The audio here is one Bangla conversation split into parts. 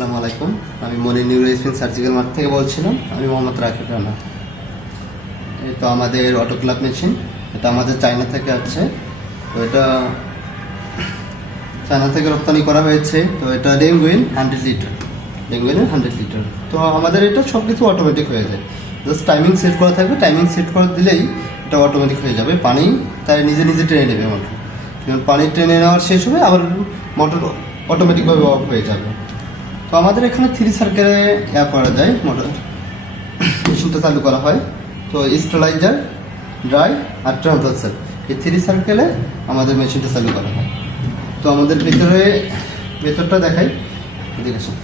আসসালামু আলাইকুম। আমি মনির নিউরো স্পিন সার্জিক্যাল মার্ট থেকে বলছিলাম। আমি মোহাম্মদ রাকিব রানা। এই তো আমাদের অটোক্লাভ মেশিন, এটা আমাদের চায়না থেকে আসছে। তো এটা চায়না থেকে রপ্তানি করা হয়েছে। তো এটা ডেঙ্গুইন 100 লিটার, ডেঙ্গুইনের 100 লিটার। তো আমাদের এটা সব কিছু অটোমেটিক হয়ে যায়, জাস্ট টাইমিং সেট করা থাকবে। টাইমিং সেট করে দিলেই এটা অটোমেটিক হয়ে যাবে। পানি তাই নিজে নিজে টেনে নেবে মোটর। পানি টেনে নেওয়ার শেষ হবে, আবার মোটর অটোমেটিকভাবে অফ হয়ে যাবে। তো আমাদের এখানে 3 সার্কেলে করা যায়, মোটর মেশিনটা চালু করা হয়। তো স্টেলাইজার, ড্রাই আর ট্রান্সভার্সাল, এই 3 সার্কেলে আমাদের মেশিনটা চালু করা হয়। তো আমাদের ভেতরটা দেখাই, এদিকে আসুন।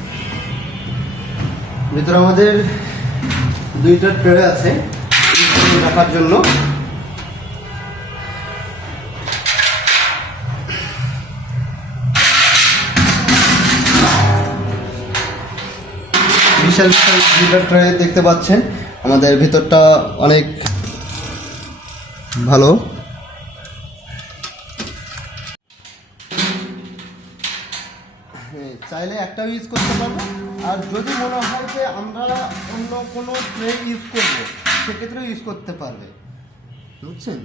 ভেতরে আমাদের 2টা ট্রে আছে রাখার জন্য। বিশাল বিশাল 2টা ট্রে দেখতে পাচ্ছেন। আমাদের ভিতরটা অনেক ভালো। চাইলে একটাও ইউজ করতে পারবো, আর যদি মনে হয় যে আমরা অন্য কোনো ট্রে ইউজ করবো, সেক্ষেত্রেও ইউজ করতে পারবে, বুঝছেন।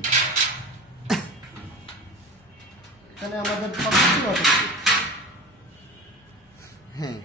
এখানে আমাদের সব কিছু অটোমেটিক। হ্যাঁ।